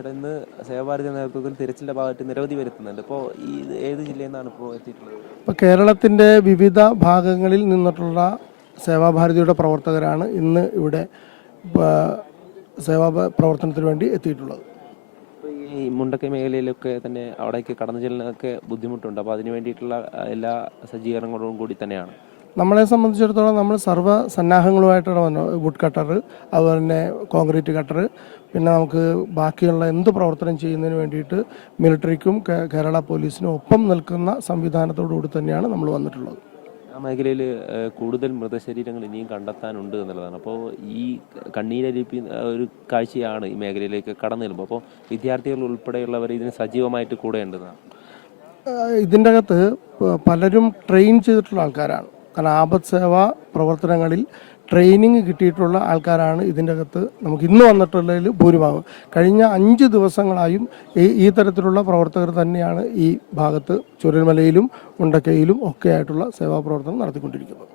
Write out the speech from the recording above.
ചേട്ടാ, ഇന്ന് സേവാഭാരതി നേതൃത്വത്തിൽ തിരച്ചിലിൻ്റെ ഭാഗമായിട്ട് നിരവധി വരുത്തുന്നുണ്ട്. ഇപ്പോൾ ഈ ഏത് ജില്ലയിൽ നിന്നാണ് ഇപ്പോൾ എത്തിയിട്ടുള്ളത്? ഇപ്പോൾ കേരളത്തിൻ്റെ വിവിധ ഭാഗങ്ങളിൽ നിന്നിട്ടുള്ള സേവാഭാരതിയുടെ പ്രവർത്തകരാണ് ഇന്ന് ഇവിടെ സേവാ പ്രവർത്തനത്തിന് വേണ്ടി എത്തിയിട്ടുള്ളത്. ഈ മുണ്ടക്കൈ മേഖലയിലൊക്കെ തന്നെ അവിടേക്ക് കടന്നു ചെല്ലാനൊക്കെ ബുദ്ധിമുട്ടുണ്ട്. അപ്പോൾ അതിന് വേണ്ടിയിട്ടുള്ള എല്ലാ സജ്ജീകരണങ്ങളോടും കൂടി തന്നെയാണ്. നമ്മളെ സംബന്ധിച്ചിടത്തോളം നമ്മൾ സർവ്വ സന്നാഹങ്ങളുമായിട്ടാണ് വന്നത്. വുഡ് കട്ടർ, അതുപോലെ തന്നെ കോൺക്രീറ്റ് കട്ടർ, പിന്നെ നമുക്ക് ബാക്കിയുള്ള എന്ത് പ്രവർത്തനം ചെയ്യുന്നതിന് വേണ്ടിയിട്ട് മിലിറ്ററിക്കും കേരള പോലീസിനും ഒപ്പം നിൽക്കുന്ന സംവിധാനത്തോടുകൂടി തന്നെയാണ് നമ്മൾ വന്നിട്ടുള്ളത്. ആ മേഖലയിൽ കൂടുതൽ മൃതശരീരങ്ങൾ ഇനിയും കണ്ടെത്താനുണ്ട് എന്നുള്ളതാണ്. അപ്പോൾ ഈ കണ്ണീരരിപ്പി ഒരു കാഴ്ചയാണ് ഈ മേഖലയിലേക്ക് കടന്നു ചെല്ലുമ്പോൾ. അപ്പോൾ വിദ്യാർത്ഥികൾ ഉൾപ്പെടെയുള്ളവർ ഇതിന് സജീവമായിട്ട് കൂടെ ഉണ്ടെന്നാണ്. ഇതിൻ്റെ അകത്ത് പലരും ട്രെയിൻ ചെയ്തിട്ടുള്ള ആൾക്കാരാണ്. കാരണം ആപത് സേവാ പ്രവർത്തനങ്ങളിൽ ട്രെയിനിങ് കിട്ടിയിട്ടുള്ള ആൾക്കാരാണ് ഇതിൻ്റെ അകത്ത് നമുക്ക് ഇന്ന് വന്നിട്ടുള്ളതിൽ ഭൂരിഭാഗം. കഴിഞ്ഞ 5 ദിവസങ്ങളായും ഈ തരത്തിലുള്ള പ്രവർത്തകർ തന്നെയാണ് ഈ ഭാഗത്ത് ചുരൽമലയിലും മുണ്ടക്കയിലും ഒക്കെ ആയിട്ടുള്ള സേവാ പ്രവർത്തനം നടത്തിക്കൊണ്ടിരിക്കുന്നത്.